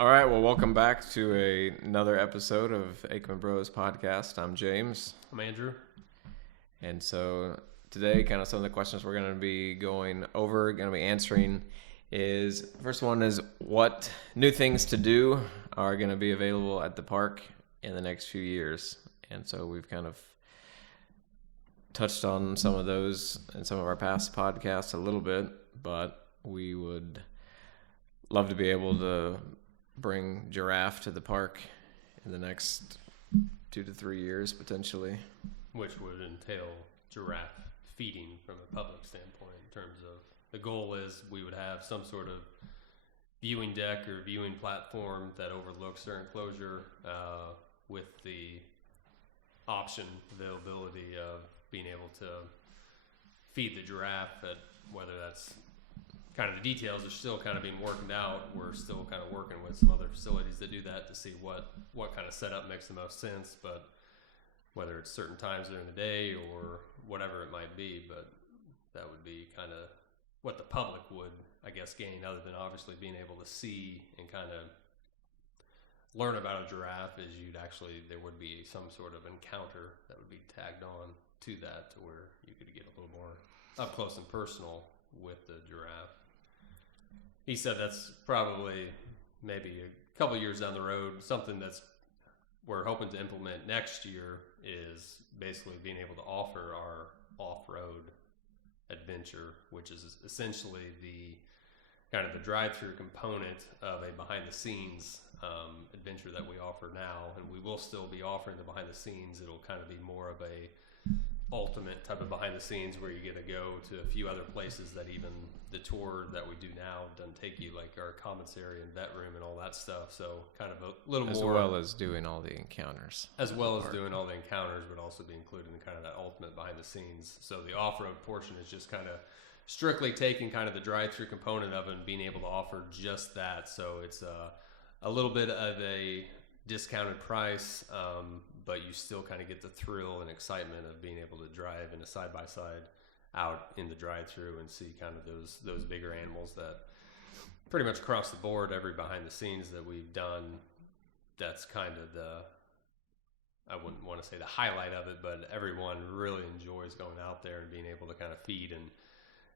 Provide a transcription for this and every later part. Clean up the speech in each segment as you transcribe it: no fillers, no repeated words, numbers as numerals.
All right, well, welcome back to another episode of Aikman Bros podcast. I'm James. I'm Andrew. And so today, kind of some of the questions we're going to be going over, going to be answering is, first one is what new things to do are going to be available at the park in the next few years. And so we've kind of touched on some of those in some of our past podcasts a little bit, but we would love to be able to bring giraffe to the park in the next 2 to 3 years potentially, Which would entail giraffe feeding from a public standpoint in terms of the goal is we would have some sort of viewing deck or viewing platform that overlooks their enclosure with the availability of being able to feed the giraffe at whether that's kind of the details are still kind of being worked out. We're still kind of working with some other facilities that do that to see what kind of setup makes the most sense, but whether it's certain times during the day or whatever it might be, but that would be kind of what the public would, I guess, gain other than obviously being able to see and kind of learn about a giraffe is there would be some sort of encounter that would be tagged on to that to where you could get a little more up close and personal with the giraffe. He said that's probably maybe a couple years down the road. Something that's we're hoping to implement next year is basically being able to offer our off-road adventure, which is essentially the kind of the drive-through component of a behind-the-scenes adventure that we offer now, and we will still be offering the behind-the-scenes. It'll kind of be more of a ultimate type of behind the scenes where you get to go to a few other places that even the tour that we do now doesn't take you, like our commissary and vet room and all that stuff. So kind of a little as more, well as doing all the encounters, as well as doing all the encounters would also be included in kind of that ultimate behind the scenes. So the off-road portion is just kind of strictly taking kind of the drive-through component of it and being able to offer just that. So it's a little bit of a discounted price, but you still kind of get the thrill and excitement of being able to drive in a side-by-side out in the drive-through and see kind of those bigger animals that pretty much across the board, every behind the scenes that we've done, that's kind of I wouldn't want to say the highlight of it, but everyone really enjoys going out there and being able to kind of feed and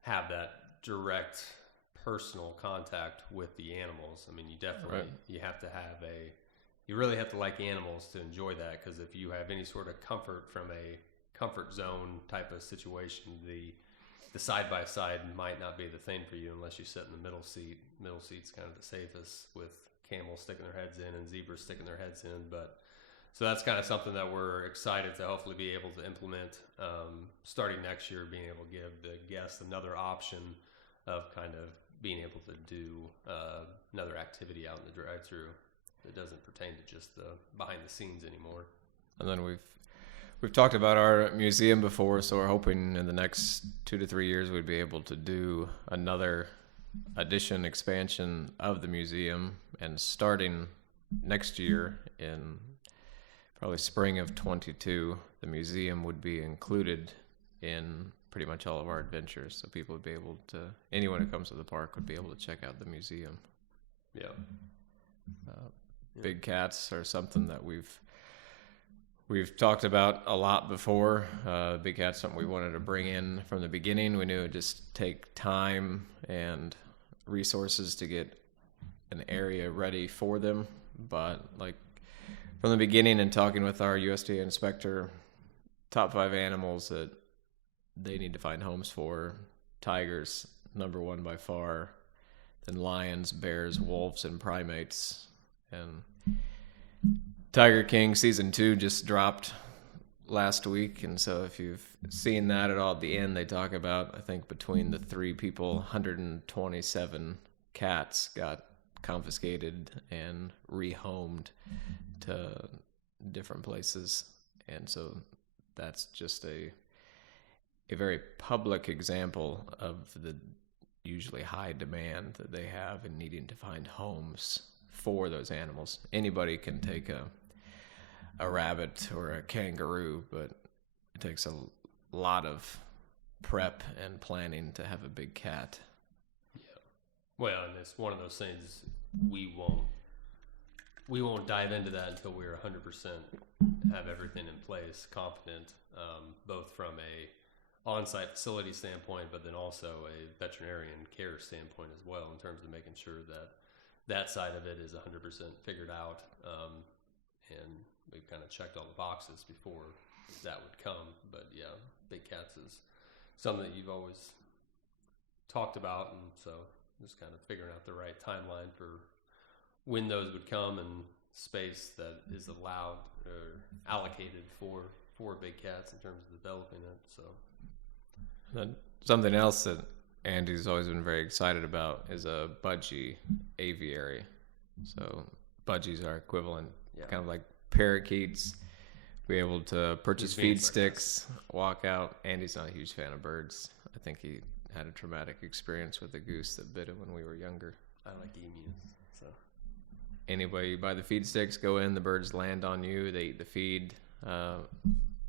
have that direct personal contact with the animals. I mean, you definitely, Right. you really have to like animals to enjoy that, because if you have any sort of comfort from a comfort zone type of situation, the side-by-side might not be the thing for you unless you sit in the middle seat. Middle seat's kind of the safest, with camels sticking their heads in and zebras sticking their heads in. But so that's kind of something that we're excited to hopefully be able to implement starting next year, being able to give the guests another option of kind of being able to do another activity out in the drive-through. It doesn't pertain to just the behind the scenes anymore. And then we've talked about our museum before, so we're hoping in the next 2 to 3 years we'd be able to do another expansion of the museum, and starting next year in probably spring of 22, the museum would be included in pretty much all of our adventures, so people would be able to, anyone who comes to the park would be able to check out the museum. Yeah. Big cats are something that we've talked about a lot before. Big cats, something we wanted to bring in from the beginning. We knew it would just take time and resources to get an area ready for them, but like from the beginning and talking with our USDA inspector, top 5 animals that they need to find homes for: tigers, number 1 by far, then lions, bears, wolves, and primates. And Tiger King season 2 just dropped last week, and so if you've seen that at all, at the end they talk about, I think between the 3 people, 127 cats got confiscated and rehomed to different places. And so that's just a very public example of the usually high demand that they have in needing to find homes for those animals. Anybody can take a rabbit or a kangaroo, but it takes a lot of prep and planning to have a big cat. Yeah. Well, and it's one of those things we won't we won't dive into that until we're 100% have everything in place, confident, both from a on-site facility standpoint, but then also a veterinarian care standpoint as well, in terms of making sure that that side of it is 100% figured out. And we've kind of checked all the boxes before that would come. But yeah, big cats is something that you've always talked about, and so just kind of figuring out the right timeline for when those would come and space that is allowed or allocated for big cats in terms of developing it. So and something else that Andy's always been very excited about is a budgie aviary. So budgies are equivalent, kind of like parakeets. Be able to purchase feed sticks, walk out. Andy's not a huge fan of birds. I think he had a traumatic experience with a goose that bit him when we were younger. I like emus. So anyway, you buy the feed sticks, go in, the birds land on you, they eat the feed.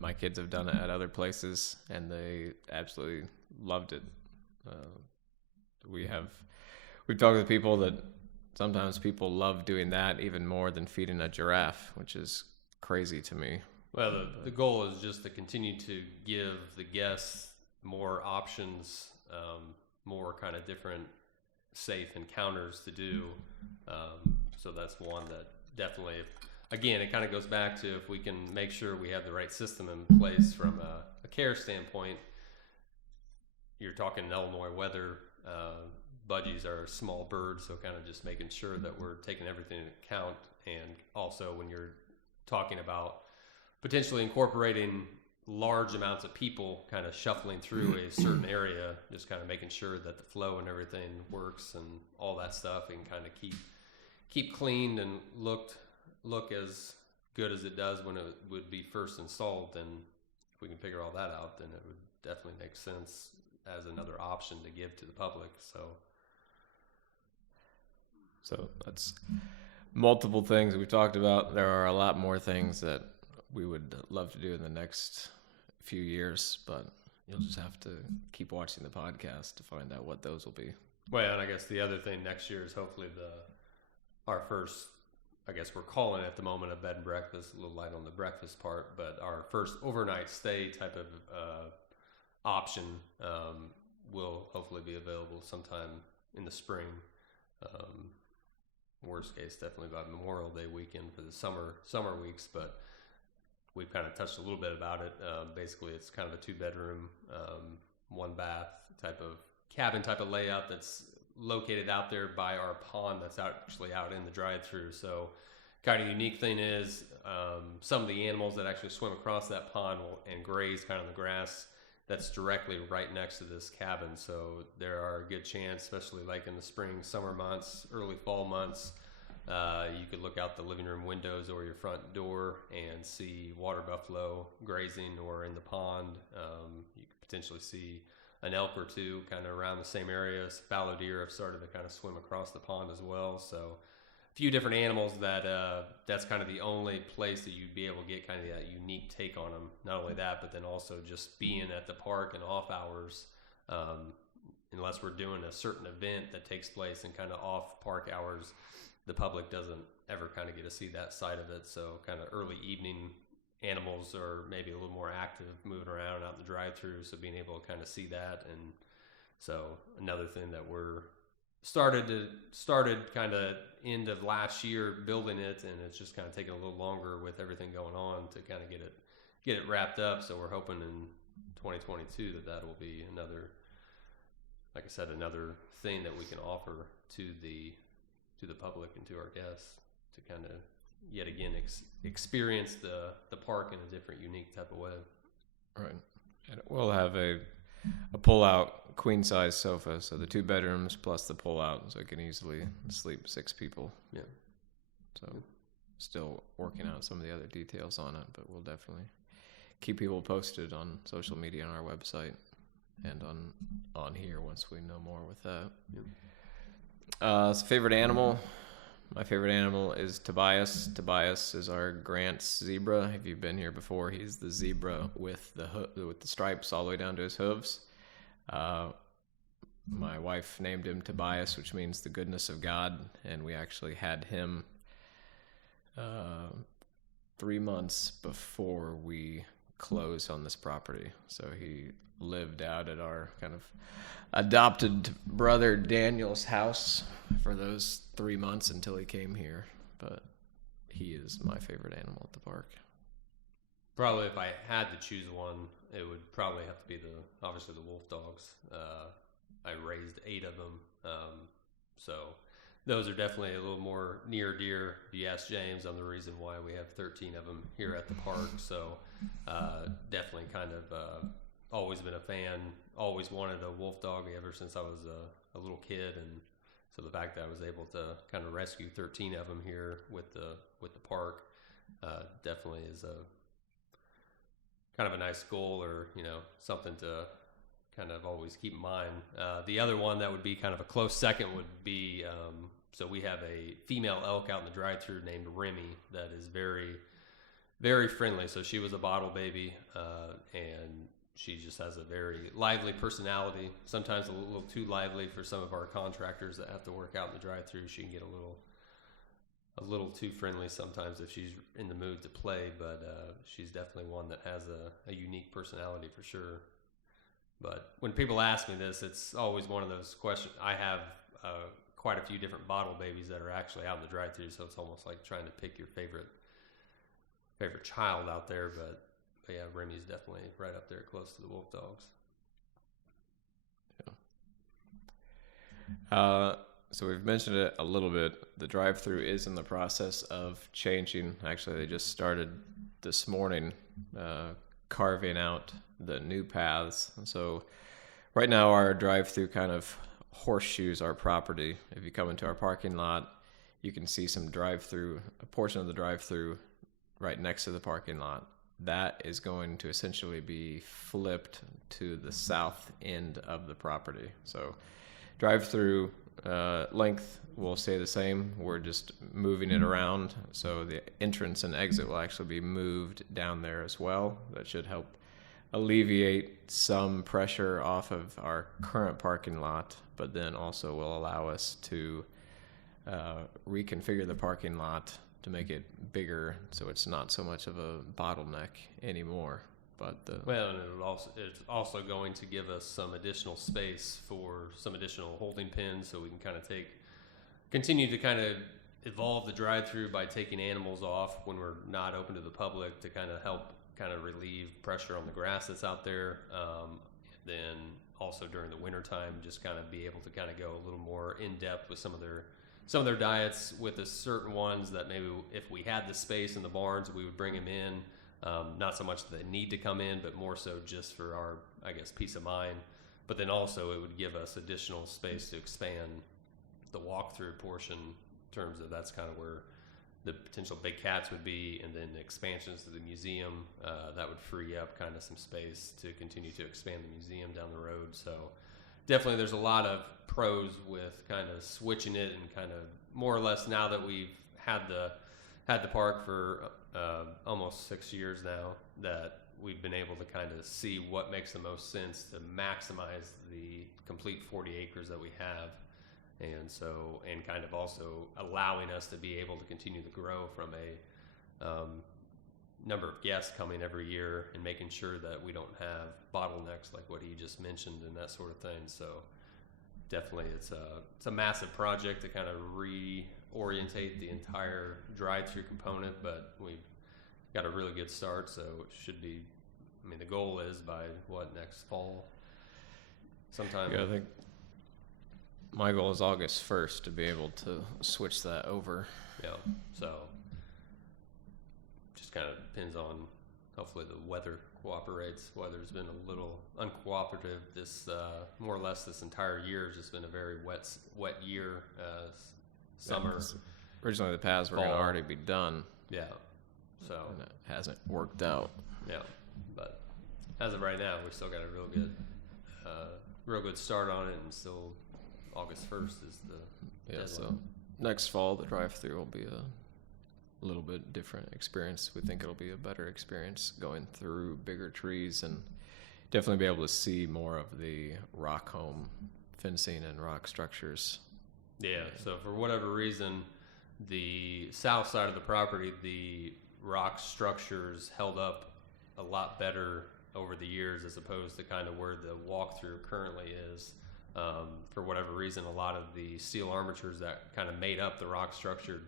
My kids have done it at other places, and they absolutely loved it. We've talked with people that sometimes people love doing that even more than feeding a giraffe, which is crazy to me. Well, the goal is just to continue to give the guests more options, more kind of different safe encounters to do. So that's one that definitely, again, it kind of goes back to if we can make sure we have the right system in place from a care standpoint. You're talking Illinois weather. Budgies are small birds, so kind of just making sure that we're taking everything into account. And also when you're talking about potentially incorporating large amounts of people kind of shuffling through a certain area, just kind of making sure that the flow and everything works and all that stuff, and kind of keep cleaned and look as good as it does when it would be first installed. And if we can figure all that out, then it would definitely make sense as another option to give to the public. So that's multiple things we've talked about. There are a lot more things that we would love to do in the next few years, but you'll just have to keep watching the podcast to find out what those will be. Well, and I guess the other thing next year is hopefully our first, I guess we're calling it at the moment a bed and breakfast, a little light on the breakfast part, but our first overnight stay type of option will hopefully be available sometime in the spring. Worst case, definitely by Memorial Day weekend for the summer weeks, but we've kind of touched a little bit about it. Basically, it's kind of a 2-bedroom, 1-bath type of cabin type of layout that's located out there by our pond that's actually out in the drive-through. So kind of unique thing is some of the animals that actually swim across that pond and graze kind of the grass that's directly right next to this cabin. So there are a good chance, especially like in the spring, summer months, early fall months, you could look out the living room windows or your front door and see water buffalo grazing, or in the pond. You could potentially see an elk or two kind of around the same area. Fallow deer have started to kind of swim across the pond as well. So a few different animals that that's kind of the only place that you'd be able to get kind of that unique take on them. Not only that, but then also just being at the park and off hours, unless we're doing a certain event that takes place in kind of off park hours, the public doesn't ever kind of get to see that side of it. So kind of early evening animals are maybe a little more active, moving around out in the drive-through. So being able to kind of see that. And so another thing that we're started kind of end of last year building it, and it's just kind of taking a little longer with everything going on to kind of get it wrapped up. So we're hoping in 2022 that will be another, like I said, another thing that we can offer to the public and to our guests to kind of yet again experience the park in a different, unique type of way. Right. And we'll have a pull-out queen-size sofa, so the 2 bedrooms plus the pull-out, so it can easily sleep 6 people. Yeah. So still working out some of the other details on it, but we'll definitely keep people posted on social media, on our website, and on here once we know more with that. Yeah. Favorite animal? My favorite animal is Tobias. Tobias is our Grant's zebra. If you've been here before, he's the zebra with the stripes all the way down to his hooves. My wife named him Tobias, which means the goodness of God, and we actually had him 3 months before we closed on this property. So he lived out at our kind of adopted brother Daniel's house for those 3 months until he came here. But he is my favorite animal at the park. Probably if I had to choose one, it would probably have to be obviously the wolf dogs. I raised 8 of them. So those are definitely a little more near dear. If you ask James, I'm the reason why we have 13 of them here at the park. So definitely kind of always been a fan, always wanted a wolf dog ever since I was a little kid. And so the fact that I was able to kind of rescue 13 of them here with the park definitely is a kind of a nice goal, or something to kind of always keep in mind. The other one that would be kind of a close second would be, so we have a female elk out in the drive-thru named Remy that is very, very friendly. So she was a bottle baby, and she just has a very lively personality, sometimes a little too lively for some of our contractors that have to work out in the drive-thru. She can get a little too friendly sometimes if she's in the mood to play, but she's definitely one that has a unique personality for sure. But when people ask me this, it's always one of those questions. I have quite a few different bottle babies that are actually out in the drive-thru, so it's almost like trying to pick your favorite child out there. But yeah, Remy's definitely right up there close to the wolf dogs. Yeah. So we've mentioned it a little bit. The drive-thru is in the process of changing. Actually, they just started this morning carving out the new paths. And so right now our drive-thru kind of horseshoes our property. If you come into our parking lot, you can see a portion of the drive-thru right next to the parking lot. That is going to essentially be flipped to the south end of the property. So drive-thru length will stay the same. We're just moving it around. So the entrance and exit will actually be moved down there as well. That should help alleviate some pressure off of our current parking lot, but then also will allow us to reconfigure the parking lot to make it bigger, so it's not so much of a bottleneck anymore. But and it's also going to give us some additional space for some additional holding pins, so we can kind of continue to kind of evolve the drive-thru by taking animals off when we're not open to the public to kind of help kind of relieve pressure on the grass that's out there. Then also during the wintertime, just kind of be able to kind of go a little more in depth with some of their diets with the certain ones that maybe if we had the space in the barns, we would bring them in. Not so much that they need to come in, but more so just for our, I guess, peace of mind. But then also it would give us additional space to expand the walkthrough portion in terms of that's kind of where the potential big cats would be, and then the expansions to the museum, that would free up kind of some space to continue to expand the museum down the road. So definitely there's a lot of pros with kind of switching it, and kind of more or less now that we've had the park for almost 6 years now, that we've been able to kind of see what makes the most sense to maximize the complete 40 acres that we have. And kind of also allowing us to be able to continue to grow from a number of guests coming every year, and making sure that we don't have bottlenecks like what he just mentioned and that sort of thing. So definitely it's a massive project to kind of reorientate the entire drive-through component, but we've got a really good start, so it should be, I mean, the goal is by next fall sometime. Yeah, I think my goal is August 1st to be able to switch that over. Yeah, so just kind of depends on, hopefully the weather cooperates. Weather's been a little uncooperative this more or less this entire year. It's just been a very wet year. Summer. Originally the paths were going to already be done. Yeah. So and it hasn't worked out. Yeah, but as of right now, we still got a real good start on it, and still August 1st is the deadline. So next fall the drive-through will be a little bit different experience. We think it'll be a better experience going through bigger trees, and definitely be able to see more of the rock home fencing and rock structures. Yeah, so for whatever reason, The south side of the property, the rock structures held up a lot better over the years as opposed to kind of where the walkthrough currently is. For whatever reason, a lot of the steel armatures that kind of made up the rock structure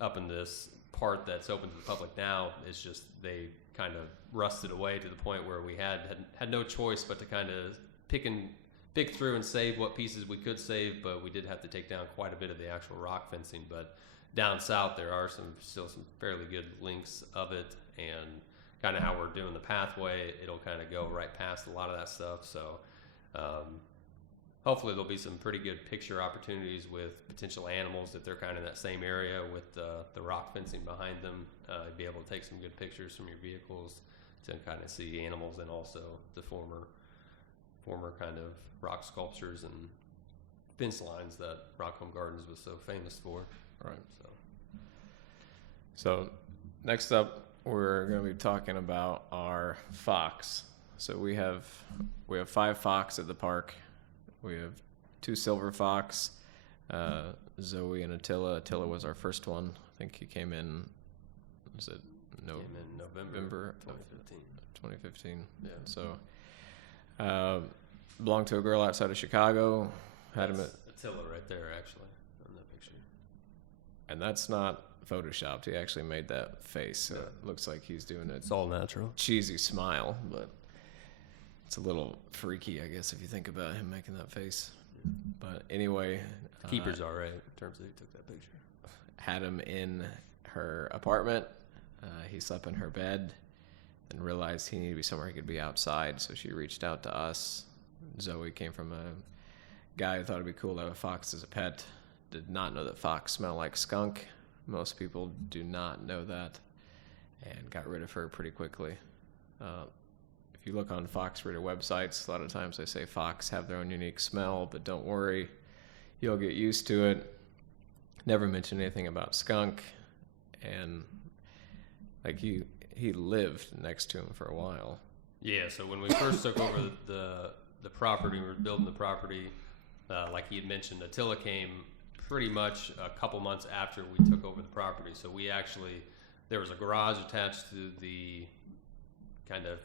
up in this part that's open to the public now, is just they kind of rusted away to the point where we had no choice but to kind of pick through and save what pieces we could save, but we did have to take down quite a bit of the actual rock fencing. But down south there are still some fairly good links of it, and kind of how we're doing the pathway, it'll kind of go right past a lot of that stuff. So hopefully there'll be some pretty good picture opportunities with potential animals if they're kind of in that same area with the rock fencing behind them. Be able to take some good pictures from your vehicles to kind of see animals, and also the former kind of rock sculptures and fence lines that Rockholm Gardens was so famous for. Right. So next up, we're going to be talking about our fox. So we have 5 fox at the park. We have 2 silver fox, Zoe and Attila. Attila was our first one. I think he came in, was it Came in November 2015. 2015. Yeah. So belonged to a girl outside of Chicago. Had him at Attila right there, actually, on that picture. And that's not photoshopped. He actually made that face. So it looks like he's doing It's all natural. cheesy smile, but it's a little freaky, I guess, if you think about him making that face. But anyway, The keeper's all right in terms of who took that picture. had him in her apartment. He slept in her bed and realized he needed to be somewhere he could be outside. So she reached out to us. Zoe came from a guy who thought it'd be cool to have a fox as a pet. Did not know that fox smell like skunk. Most people do not know that, and got rid of her pretty quickly. If you look on fox breeder websites, a lot of times they say fox have their own unique smell, but don't worry, you'll get used to it. Never mentioned anything about skunk, and like he lived next to him for a while. Yeah, so when we first took over the property, we were building the property, like he had mentioned, Attila came pretty much a couple months after we took over the property. So we actually, there was a garage attached to the kind of,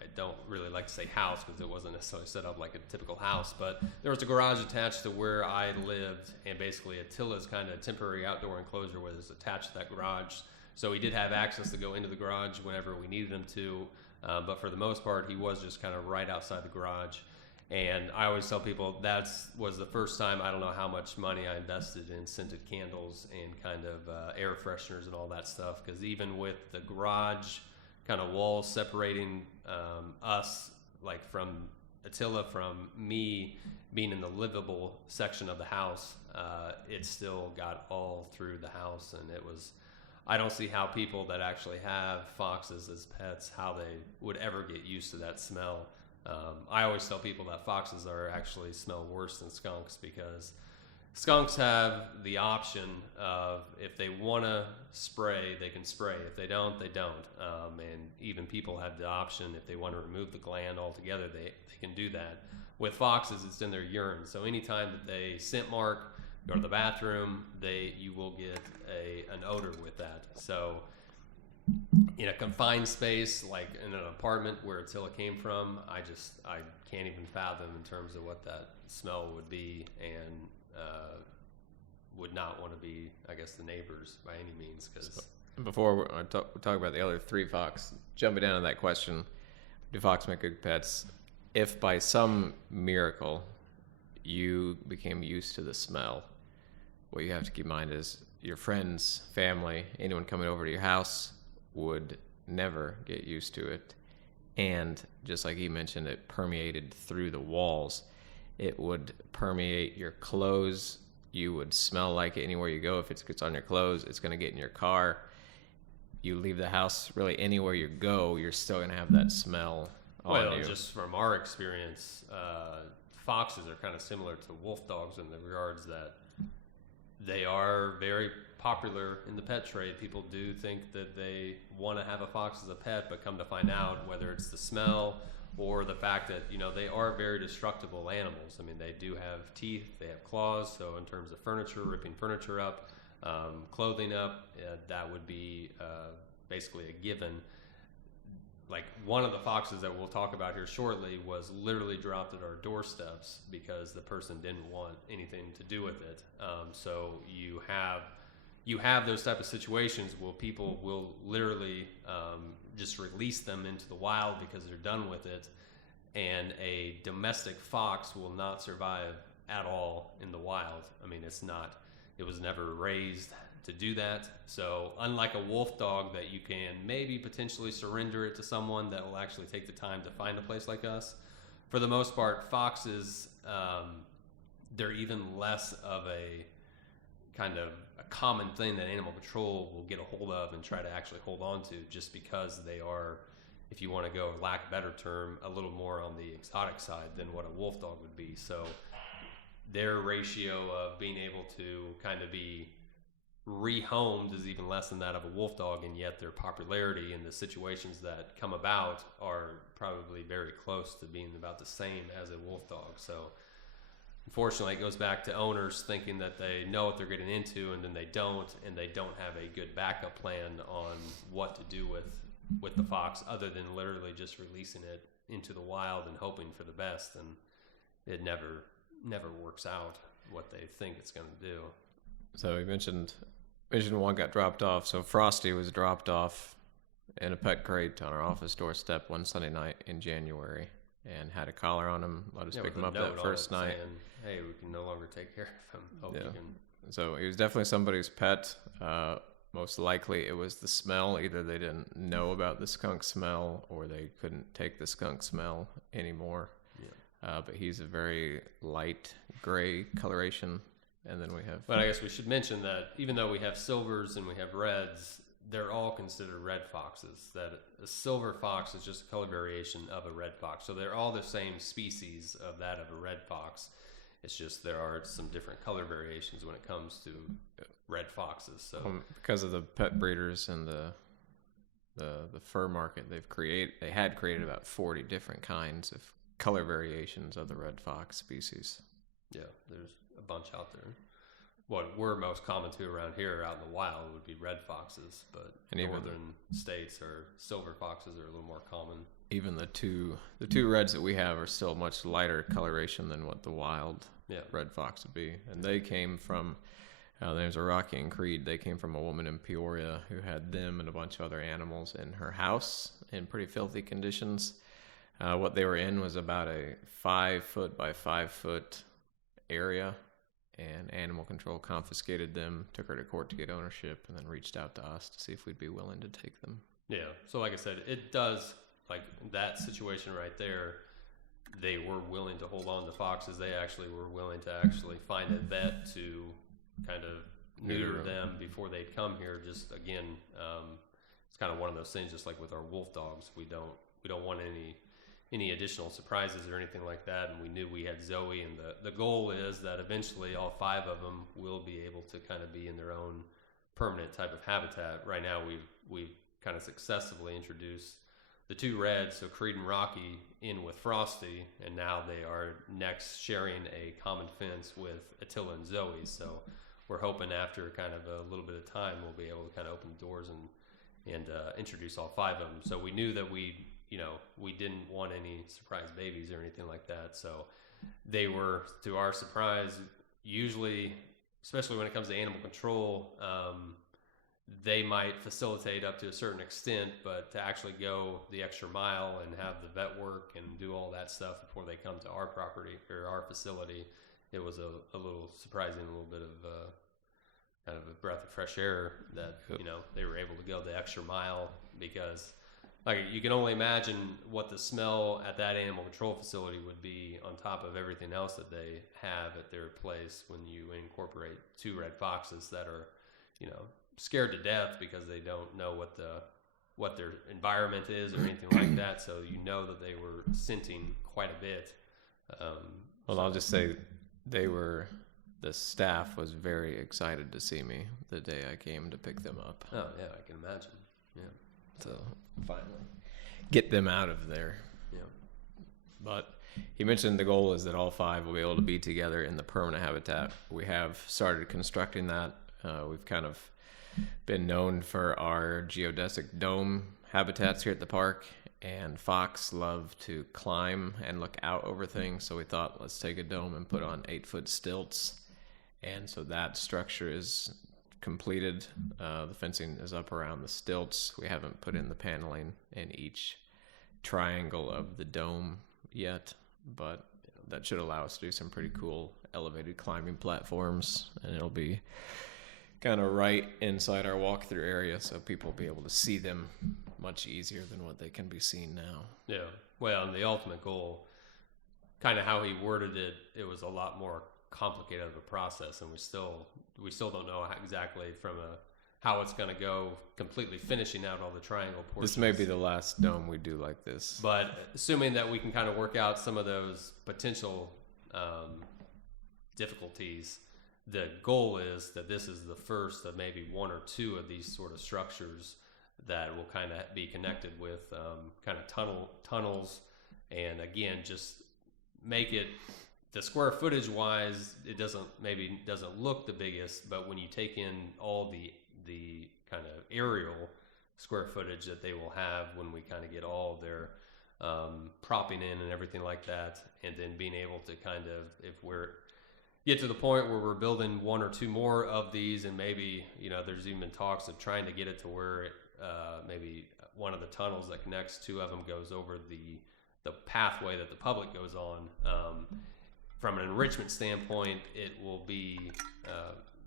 I don't really like to say house because it wasn't necessarily set up like a typical house, but there was a garage attached to where I lived, and basically Attila's kind of temporary outdoor enclosure was attached to that garage. So he did have access to go into the garage whenever we needed him to, but for the most part, he was just kind of right outside the garage. And I always tell people that was the first time, I don't know how much money I invested in scented candles and kind of air fresheners and all that stuff, because even with the garage kind of walls separating us, like from Attila, from me being in the livable section of the house, it still got all through the house. And it was, I don't see how people that actually have foxes as pets, how they would ever get used to that smell. I always tell people that foxes actually smell worse than skunks, because skunks have the option of, if they want to spray, they can spray. If they don't, they don't. And even people have the option, if they want to remove the gland altogether, they can do that. With foxes, it's in their urine. So anytime that they scent mark, go to the bathroom, you will get an odor with that. So in a confined space, like in an apartment where Attila came from, I can't even fathom in terms of what that smell would be, and would not want to be, I guess, the neighbors by any means. Cause Before we talk about the other 3 fox, jumping down to that question, do fox make good pets? If by some miracle you became used to the smell, what you have to keep in mind is your friends, family, anyone coming over to your house would never get used to it. And just like he mentioned, it permeated through the walls. It would permeate your clothes. You would smell like it anywhere you go. If it gets on your clothes, it's going to get in your car. You leave the house, really anywhere you go, you're still going to have that smell on you. Well, just from our experience, foxes are kind of similar to wolf dogs in the regards that they are very popular in the pet trade. People do think that they want to have a fox as a pet, but come to find out, whether it's the smell or the fact that, they are very destructible animals. I mean, they do have teeth, they have claws, so in terms of furniture, ripping furniture up, Clothing up, that would be basically a given. Like one of the foxes that we'll talk about here shortly was literally dropped at our doorsteps because the person didn't want anything to do with it. So you have those type of situations where people will literally just release them into the wild because they're done with it, and a domestic fox will not survive at all in the wild. I mean, it was never raised to do that. So unlike a wolf dog that you can maybe potentially surrender it to someone that will actually take the time to find a place like us, for the most part, foxes, they're even less of a kind of a common thing that animal control will get a hold of and try to actually hold on to, just because they are, if you want to go lack a better term, a little more on the exotic side than what a wolf dog would be. So their ratio of being able to kind of be rehomed is even less than that of a wolf dog, and yet their popularity and the situations that come about are probably very close to being about the same as a wolf dog. So unfortunately, it goes back to owners thinking that they know what they're getting into, and then they don't, and they don't have a good backup plan on what to do with the fox, other than literally just releasing it into the wild and hoping for the best, and it never works out what they think it's going to do. So you mentioned one got dropped off. So Frosty was dropped off in a pet crate on our office doorstep one Sunday night in January, and had a collar on him. Let us pick him up that first night. Saying, hey, we can no longer take care of him. Hope you can. So he was definitely somebody's pet. Most likely it was the smell. Either they didn't know about the skunk smell, or they couldn't take the skunk smell anymore. Yeah. But he's a very light gray coloration. And then we have... But I guess we should mention that even though we have silvers and we have reds, they're all considered red foxes. That a silver fox is just a color variation of a red fox. So they're all the same species of that of a red fox. It's just there are some different color variations when it comes to red foxes. So because of the pet breeders and the fur market, they had created about 40 different kinds of color variations of the red fox species. Yeah, there's a bunch out there. What we're most common to around here out in the wild would be red foxes, but northern states or silver foxes are a little more common. Even the two reds that we have are still much lighter coloration than what the wild red fox would be. And they came from, their names are Rocky and Creed. They came from a woman in Peoria who had them and a bunch of other animals in her house in pretty filthy conditions. What they were in was about a 5 foot by 5 foot area, and animal control confiscated them, took her to court to get ownership, and then reached out to us to see if we'd be willing to take them. Yeah, so like I said, it does, like that situation right there, they were willing to hold on to foxes. They actually were willing to actually find a vet to kind of neuter them before they'd come here. Just again, it's kind of one of those things, just like with our wolf dogs, we don't want any additional surprises or anything like that. And we knew we had Zoe, and the goal is that eventually all 5 of them will be able to kind of be in their own permanent type of habitat. Right now we've kind of successfully introduced the 2 reds, so Creed and Rocky, in with Frosty, and now they are next sharing a common fence with Attila and Zoe. So we're hoping after kind of a little bit of time we'll be able to kind of open the doors and introduce all 5 of them. So we knew that we didn't want any surprise babies or anything like that. So they were, to our surprise, usually, especially when it comes to animal control, they might facilitate up to a certain extent, but to actually go the extra mile and have the vet work and do all that stuff before they come to our property or our facility, it was a little surprising, a little bit of kind of a breath of fresh air that, they were able to go the extra mile, because like you can only imagine what the smell at that animal control facility would be on top of everything else that they have at their place when you incorporate 2 red foxes that are, scared to death because they don't know what their environment is or anything like that. So that they were scenting quite a bit. I'll just say the staff was very excited to see me the day I came to pick them up. Oh yeah, I can imagine. Yeah. So finally get them out of there. Yeah. But he mentioned the goal is that all 5 will be able to be together in the permanent habitat. We have started constructing that. We've kind of been known for our geodesic dome habitats here at the park, and fox love to climb and look out over things. So we thought, let's take a dome and put on 8-foot stilts. And so that structure is completed. The fencing is up around the stilts. We haven't put in the paneling in each triangle of the dome yet, but that should allow us to do some pretty cool elevated climbing platforms, and it'll be kind of right inside our walkthrough area, so people will be able to see them much easier than what they can be seen now. Yeah. Well, and the ultimate goal, kind of how he worded it, it was a lot more complicated of a process, and we still don't know exactly how it's going to go, completely finishing out all the triangle portions. This may be the last dome we do like this. But assuming that we can kind of work out some of those potential difficulties, the goal is that this is the first of maybe 1 or 2 of these sort of structures that will kind of be connected with kind of tunnels, and again, just make it, the square footage wise, it doesn't look the biggest, but when you take in all the kind of aerial square footage that they will have when we kind of get all of their propping in and everything like that, and then being able to kind of, if we're get to the point where we're building 1 or 2 more of these, and maybe, there's even been talks of trying to get it to where maybe one of the tunnels that connects 2 of them goes over the pathway that the public goes on. From an enrichment standpoint, it will be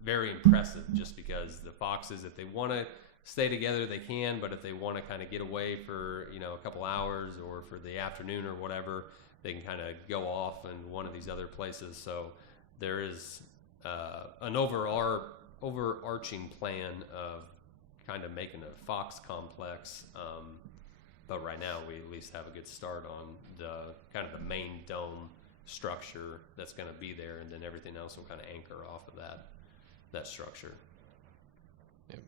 very impressive, just because the foxes, if they want to stay together, they can, but if they want to kind of get away for a couple hours or for the afternoon or whatever, they can kind of go off in one of these other places. So there is an overarching plan of kind of making a fox complex, but right now we at least have a good start on the kind of the main dome structure that's going to be there, and then everything else will kind of anchor off of that structure. Yep.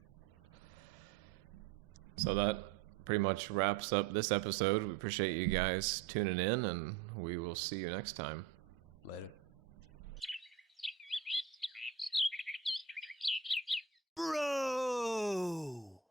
So that pretty much wraps up this episode. We appreciate you guys tuning in, and we will see you next time. Later.